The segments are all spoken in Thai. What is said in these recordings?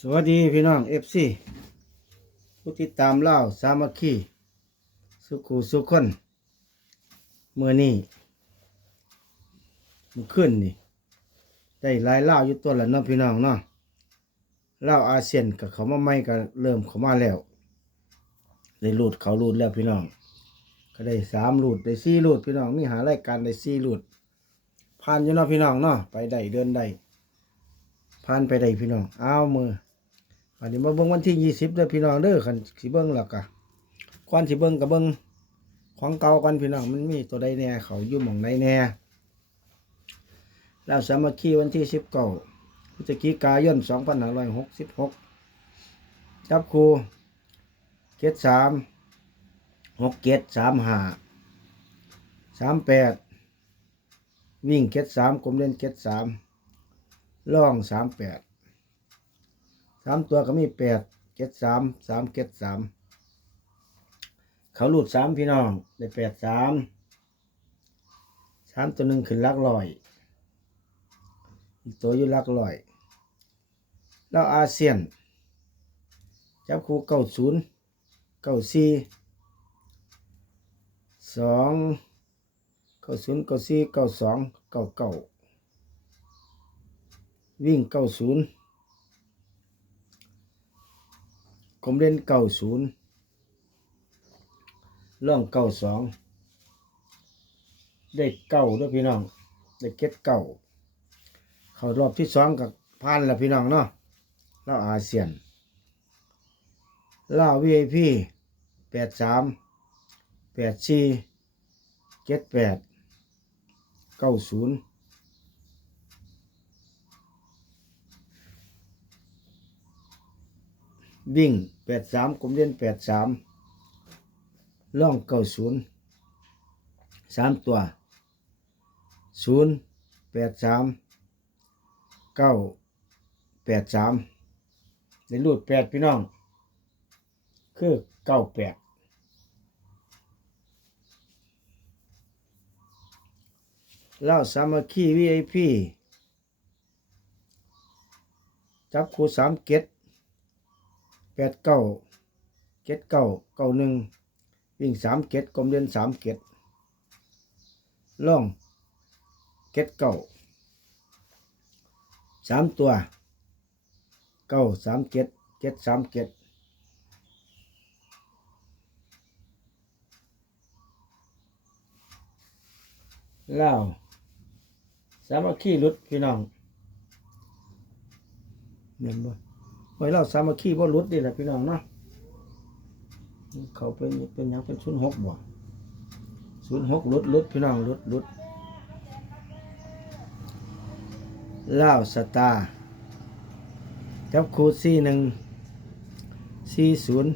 สวัสดีพี่น้องเอฟซีผู้ติดตามเล่าสามัคคีสุขูสุขคนเมื่อนี้มันขึ้นนี่ได้หลายเล่าอยู่ตัวละเนาะพี่น้องเนาะเล่าอาเซียนกับเขามาใหม่ก็เริ่มเขามาแล้วได้รูดเขารูดแล้วพี่น้อง ก็ได้สามรูดได้สี่รูดพี่น้องมีหารายการได้สี่รูดผ่านอยู่เนาะพี่น้องเนาะไปได้เดินได้ผ่านไปได้พี่น้องเอามือ อันนี้มาเบิ่งวันที่ยี่สิบเด้อพี่น้องเด้อคันสิเบิ่งแล้วก็ก่อนสิเบิ่งก็เบิ่งของเก่ากันพี่น้องมันมีตัวใดแน่เขาอยู่หม่องใดแน่แล้วสามัคคีวันที่สิบเก้าพฤศจิกายนสองพันห้าร้อยหกสิบหกจับครูเจ็ดสามหกเจ็ดสามห้าสามแปดวิ่งเจ็ดสามกลมเล่นเจ็ดสามล่องสามแปด สามตัวก็มีแปดเจ็ดสามสามเจ็ดสามเขาหลุดสามพี่น้องได้แปดสามสามตัวหนึ่งขึ้นลักลอย อีกตัวอยู่ลักลอย แล้วอาเซียน จับคู่เก้าศูนย์เก้าสี่สองเก้าศูนย์เก้าสี่เก้าสองเก้าเก้าวิ่งเก้าศูนย์ ผมเล่นเก้าศูนย์ล่องเก้าสองได้เก้าด้วยพี่น้องได้เก็ตเก้าเข้ารอบที่สองกับพันแล้วพี่น้องเนาะเล่าอาเซียนเล่าวีไอพีแปดสามแปดสี่เจ็ดแปดเก้าศูนย์ วิ่งแปดสามกลมเล่นแปดสามล่องเก้าศูนย์สามตัวศูนย์แปดสามเก้าแปดสามในรูดแปดพี่น้อง คือเก้าแปดเล่าสามัคคีวีไอพีจับครูสามเก็ด แปดเก้าเจ็ดเก้าเก้าหนึ่งวิ่งสามเก็ดกลมเด่นสามเก็ดล่องเก็ดเก้าสามตัวเก้าสามเก็ดเจ็ดสามเก็ดแล้วสามัคคีหลุดพี่น้องเห็นบ่ ไว้เราสามัคคีบ่หลุดนี่แหละพี่น้องเนาะเขาเป็นเป็นยังเป็นศูนหกบ่ศูนหกลุดลุดพี่น้องลุดหลุดล่าสตาร์จับคูสี่หนึ่งสี่ศูนย์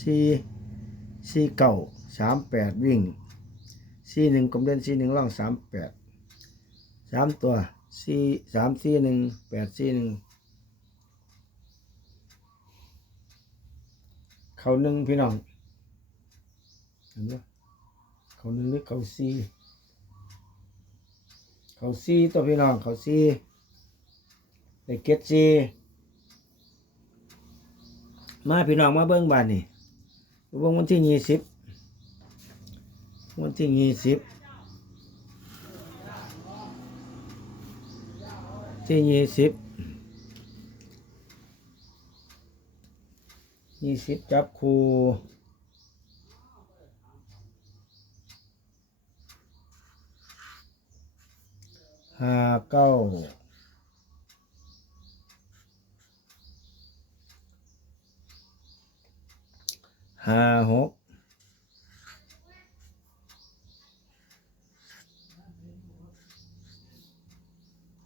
สี่สี่เก้าสามแปดวิ่งสี่หนึ่งกลมเด่นสี่หนึ่งล่องสามแปดสามตัวสี่สามสี่หนึ่งแปดสี่หนึ่ง เขาหนึ่งพี่น้องเห็นไหมเขาหนึ่งหรือเขาซีเขาซีตัวพี่น้องเขาซีได้เก็ตซีมาพี่น้องมาเบิ้งบ้านนี่เบิ้งวันที่ยี่สิบวันที่ยี่สิบที่ยี่สิบ ยี่สิบจับคูห้าเก้าห้าหก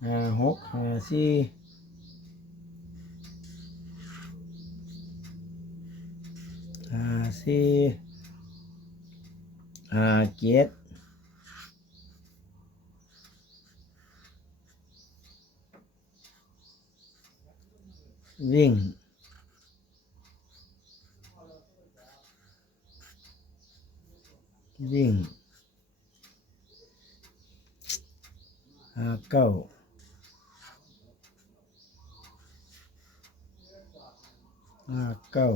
ห้าหกห้าสี่ ห้าสี่ห้าเจ็ดวิ่งวิ่งห้าเก้าห้าเก้า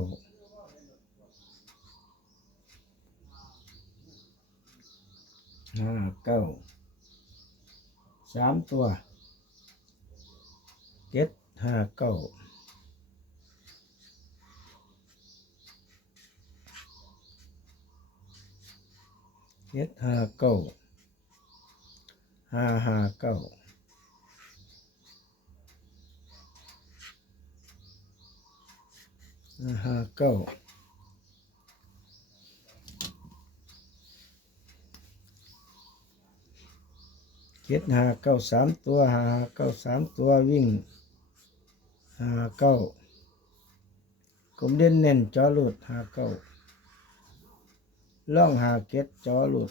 ห้าเก้าสามตัวเจ็ดห้าเก้าเจ็ดห้าเก้าห้าห้าเก้าห้าเก้า จ็ดห้าเก้าสามตัวห้าเก้าสามตัววิ่งห้าเก้ากลมเด่นเน้นจอหลุดห้าเก้าล่องหาเก็ดจอหลุด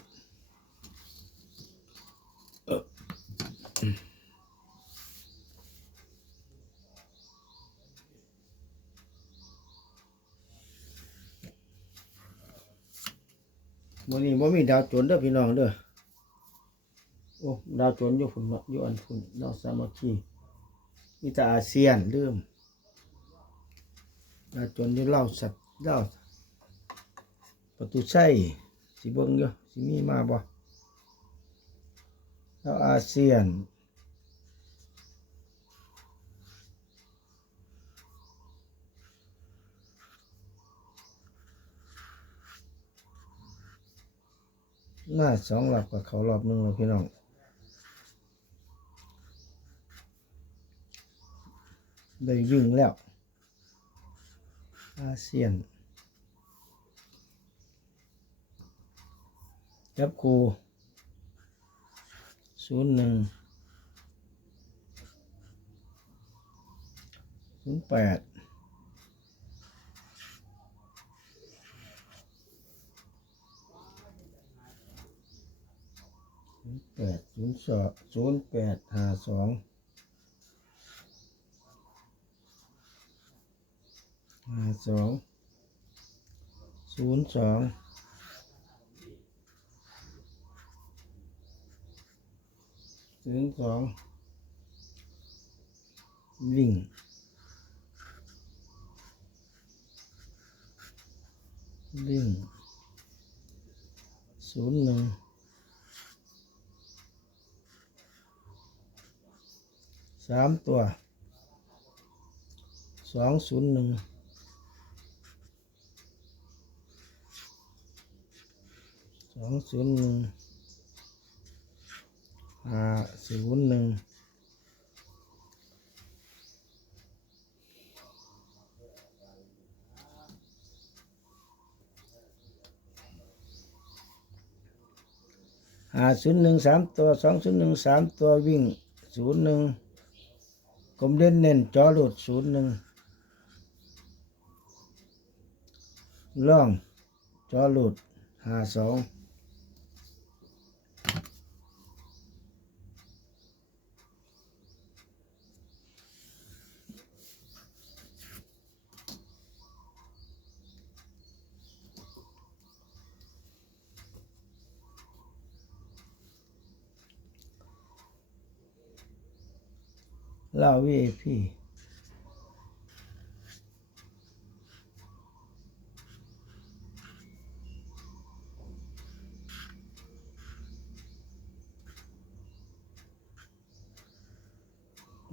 วันนี้บ่มีดาวโจนเด้อพี่น้องเด้อ โอ้ดาวโจนอยู่ฝุ่นอยู่อันฝุ่นดาสามัคคีมีแต่อาเซียนลืมดาวโจนอยู่เล่าสัตว์เล่าประตูใช่สิเบิ่งอยู่สิมีมาบ่ดาอาเซียนหน้าสองรอบกับเขารอบหนึ่งแล้วพี่น้อง ได้วิ่งแล้วอาเซียนจับคูศูนย์หนึ่งศูนย์แปดศูนย์แปดศูนย์สองศูนย์แปดห้าสอง ห้าสองศูนย์สองศูนย์สองวิ่งวิ่งศูนย์หนึ่งสามตัวสองศูนย์หนึ่งส องศูนย์หนึ่งห้าศูนย์หนึ่งห้าศูนย์หนึ่งสามตัวสองศูนย์หนึ่งสามตัววิ่งศูนย์หนึ่งกลมเด่นเน้นจอหลุดศูนย์หนึ่งล่องจอหลุดห้าสอง ลาวีพี่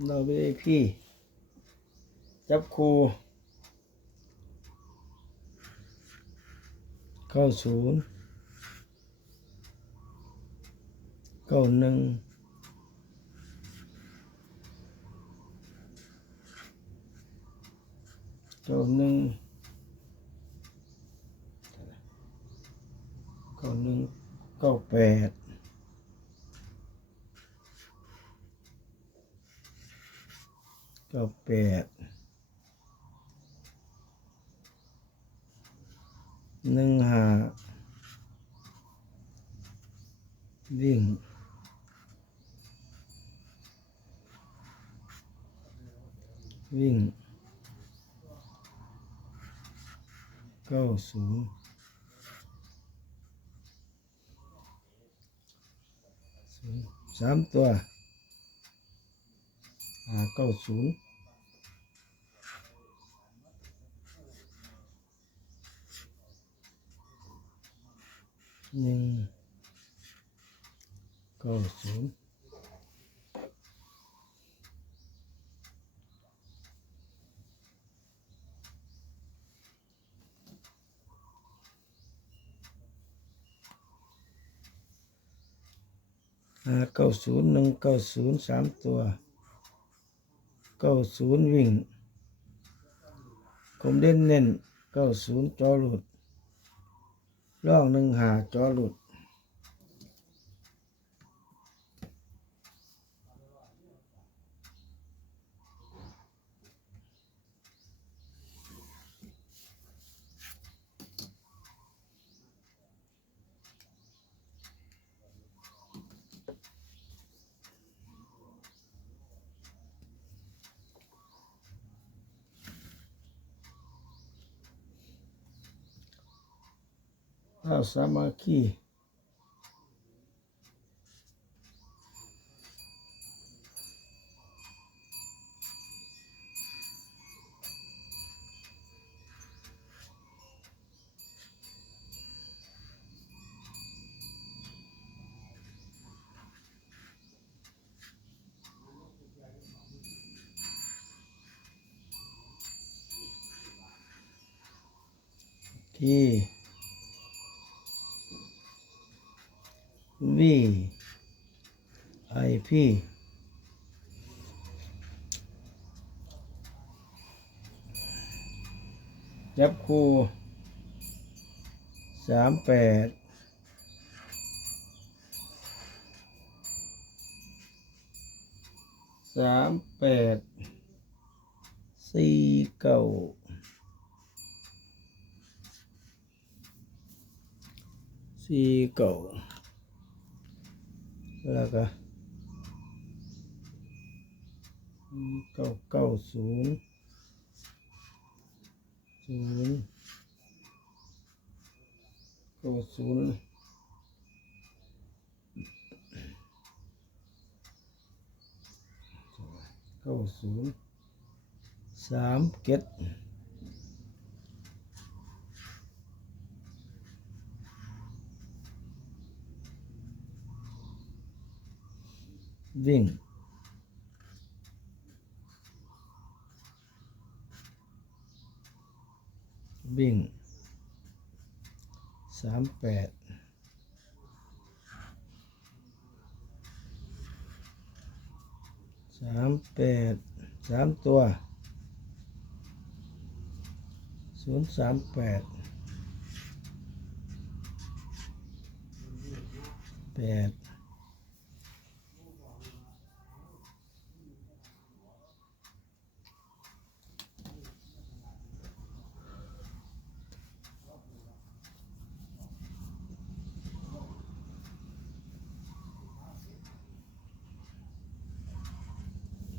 เราวีพี่ จับครูเก้าศูนย์เก้าหนึ่ง เก้าหนึ่งเก้าหนึ่งเก้าแปดเก้าแปดหนึ่งห้าวิ่งวิ่ง vào số dám tòa. À, cầu xuống. Nhưng cầu xuống. เก้าศูนย์หนึ่งเก้าศูนย์สามตัวเก้าศูนย์วิ่งผมเด่นเน้นเก้าศูนย์จอหลุดล่องหนึ่งหาจอหลุด ถ้าสามัคคีที่ V I P จับคู่สามแปดสามแปดสี่เก้าสี่เก้าแล้วก็ เก้าเก้าศูนย์ศูนย์เก้าศูนย์เก้าศูนย์สามเจ็ดวิ่งวิ่งสาม แปดสามแปดสามตัวศูนย์สามแปดแปด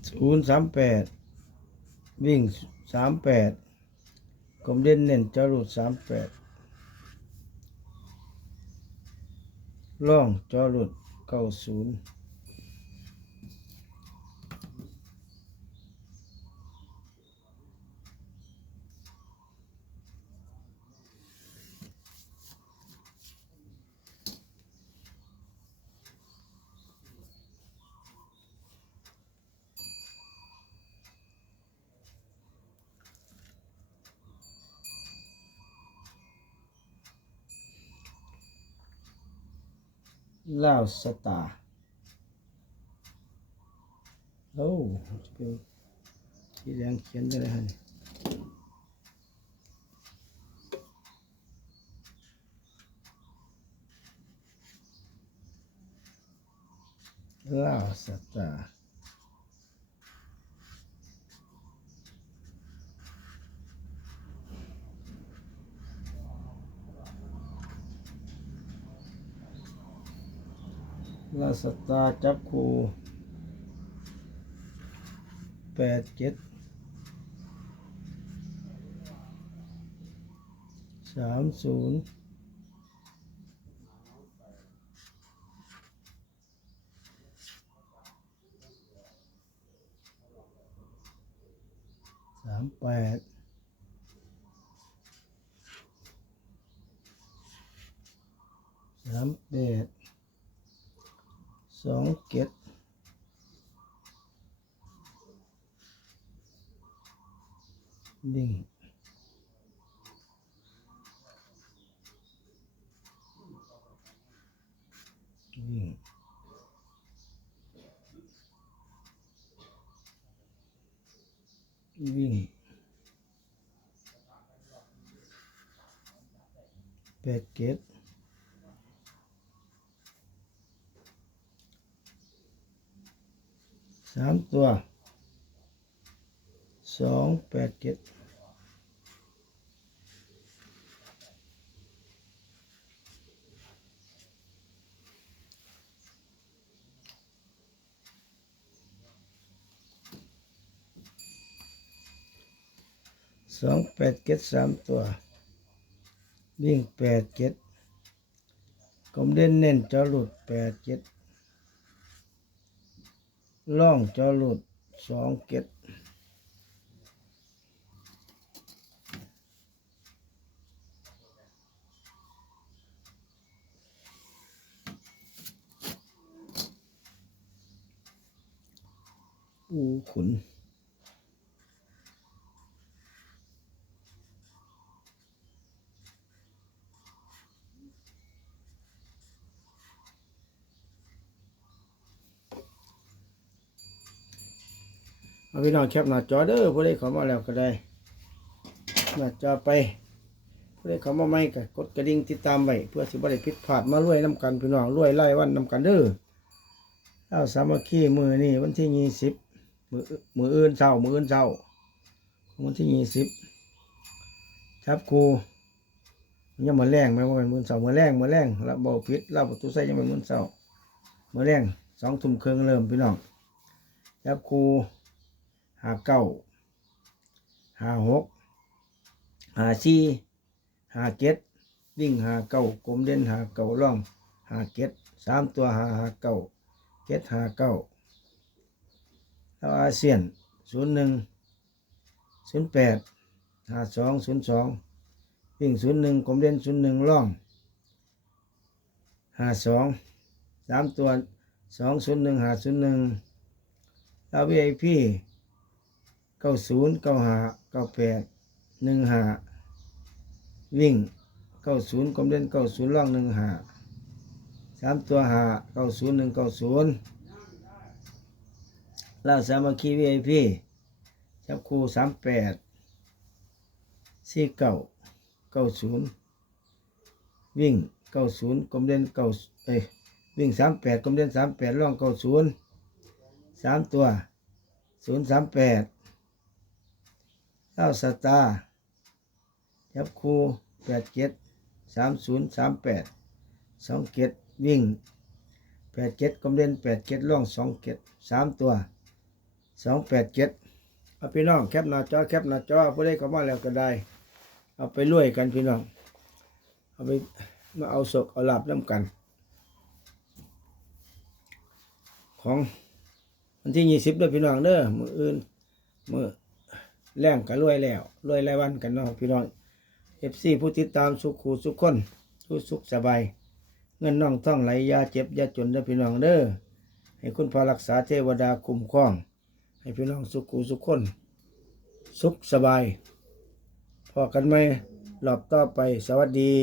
ศูนย์สามแปดวิ่งสามแปดกลมเด่นเน้นจรวดสามแปดล่องจรวดเก้าศูนย์ ลาวสตาร์โอ้จะเป็นสีแดงเขียนได้เลยฮะนี่ลาวสตาร์ สตาจับคูแปดเจ็ดสามศูนย์สามแปดสามแปด สองเจ็ดวิ่งวิ่งวิ่งแปดเจ็ดสามตัวสองแปดเจ็ดสองแปดเจ็ดสามตัววิ่งแปดเจ็ดกลมเด่นเน้นจอหลุดแปดเจ็ด ล่องจอหลุดสองเก็ดปูขุน พี่น้องแคปหน้าจอเด้อผู้ใดเข้ามาแล้วก็ได้หน้าจอไปผู้ใดเข้ามาใหม่ก็กดกระดิ่งติดตามไว้เพื่อสิบ่ได้ผิดพลาดมารวยน้ำกันพี่น้องรวยไล่วันน้ำกันเด้อเอาสามัคคีมือนี่วันที่ยี่สิบมือมืออื่นเช้ามืออื่นเช้าวันที่ยี่สิบชับครูยังมาแรงไหมว่าเป็นมือเช้ามือแรงมือแรงแล้วเบาพิษเราประตูใส่ยังเป็นมือเช้ามือแรงสองทุ่มครึ่องเริ่มพี่น้องชับครู หาเก้าหาหกหาสี่หาเจ็ดวิ่งหาเก้ากลมเด่นหาเก้าล่องหาเจ็ดสามตัวหาหาเก้าเจ็ดหาเก้าแล้วอาเซียนศูนย์หนึ่งศูนย์แปดหาสองศูนย์สองวิ่งศูนย์หนึ่งกลมเด่นศูนย์หนึ่งล่องหาสองสามตัวสองศูนย์หนึ่งหาศูนย์หนึ่งแล้ววีไอพี เก้าศูนย์เก้าหาเก้าแปดหนึ่งหาวิ่งเก้าศูนย์กลมเล่นเก้าศูนย์ล่องหนึ่งหาสามตัวหาเก้าศูนย์หนึ่งเก้าศูนย์แล้วสามัคคีวีไอพีจับคูสามแปดสี่เก้าเก้าศูนย์วิ่งเก้าศูนย์กลมเล่นเก้าเอ้ยวิ่งสามแปดกลมเล่นสามแปดล่องเก้าศูนย์สามตัวศูนย์สามแปด เก้าสตาร์จับคูแปดเจ็ดสามศูนย์สามแปดสองเจ็ดวิ่งแปดเจ็ดกำเล่นแปดเจ็ดล่องสองเจ็ดสามตัวสองแปดเจ็ดเอาพี่น้องแคปหน้าจอแคปหน้าจอผู้ใดเข้ามาแล้วก็ได้ เอาไปรวยกันพี่น้อง เอาไปมาเอาศกเอาหลับน้ำกัน ของวันที่ยี่สิบเด้วยพี่น้องเด้อมืออื่นมือ แรงก็รวยแล้วรวยรายวันกันเนาะพี่น้องเอฟซีผู้ติดตามสุขูสุขคนทุกสุขสบาย เงินน้องท่องไหลยาเจ็บยาจนเด้อพี่น้องเด้อให้คุณพอรักษาเทวดาคุ้มครอง ให้พี่น้องสุขูสุขคน สุขสบาย พอกันไหมหลอบต่อไปสวัสดี